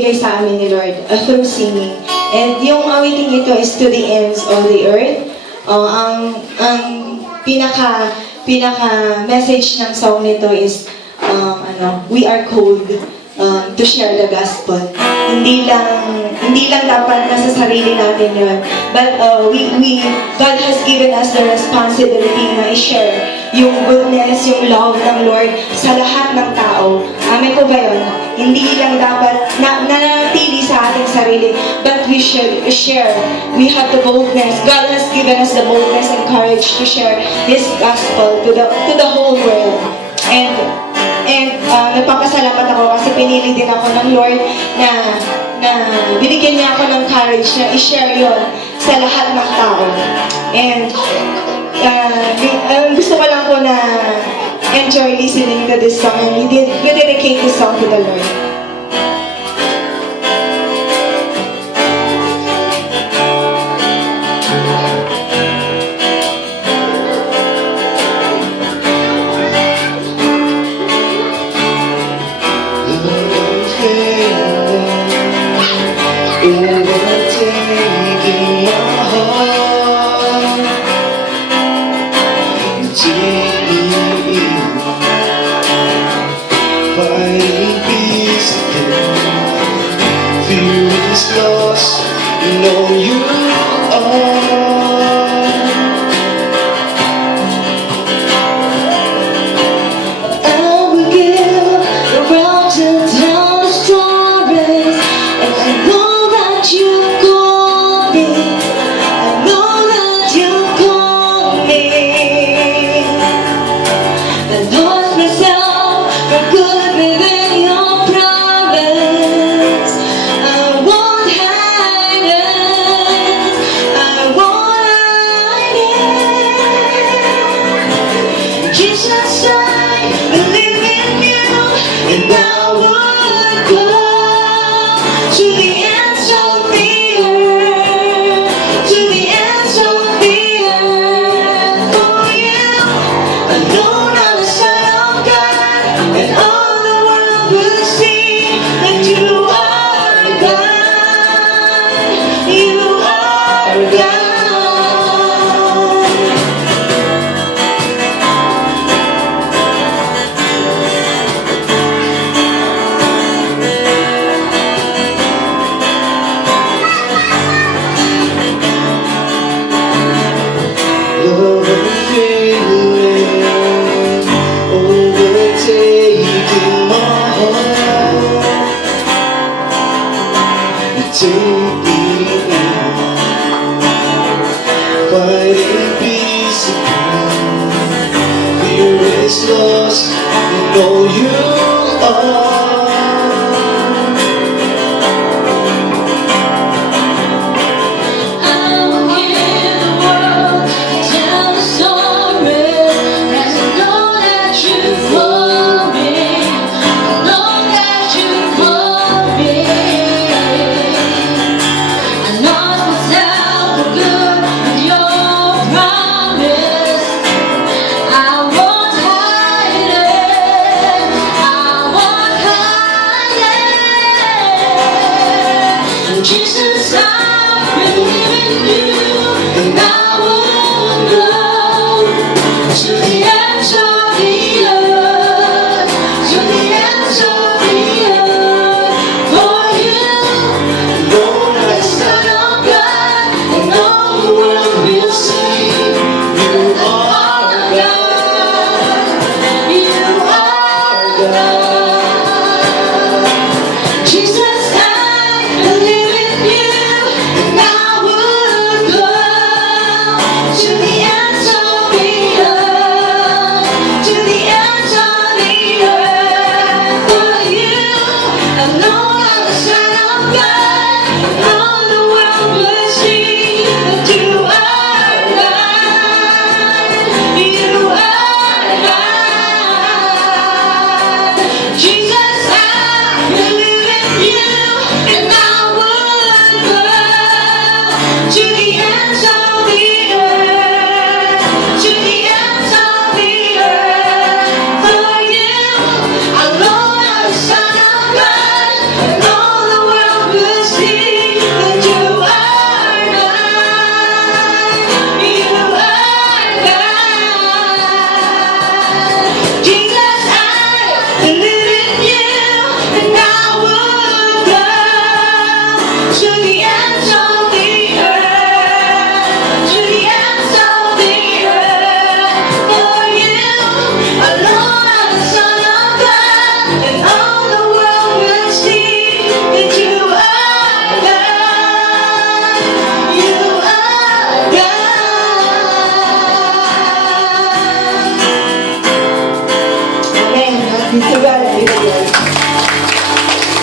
Bigay sa amin ni Lord through singing. And yung awiting ito is to the ends of the earth. Ang pinaka message ng song nito is we are called to share the gospel. Hindi lang dapat nasa sarili natin yun. But God has given us the responsibility na i-share yung goodness, yung love ng Lord sa lahat ng tao. Amen po ba yun? Hindi lang dapat nananatili sa ating sarili, but we should share. We have the boldness. God has given us the boldness and courage to share His gospel to the whole world. And nagpapasalamat ako kasi pinili din ako ng Lord na binigyan niya ako ng courage na i-share yon sa lahat ng tao. And gusto ko lang po na enjoy listening to this song, and we dedicate this song to the Lord. Overtaking my heart, take me in, finding peace again. Fear is lost, know you are. I will give the realms and tell the stories, and I know you call me, I know that you call me. I lost myself for good within your promise. I won't hide it, I won't hide it. Jesus, I believe in you, and I would go to the ends of the earth, to the ends of the earth, for you alone are the Son of God, and all the world will see that you are God, you are God. Love and feeling, overtaking my heart. You take me in, finding peace again. Fear is lost, you know you are. Jesus, I believe in you, and I will go to the ends of the earth, to the ends of the earth, for you, Lord, the Son of God, and all the world will see you are God, you are God. Jesus,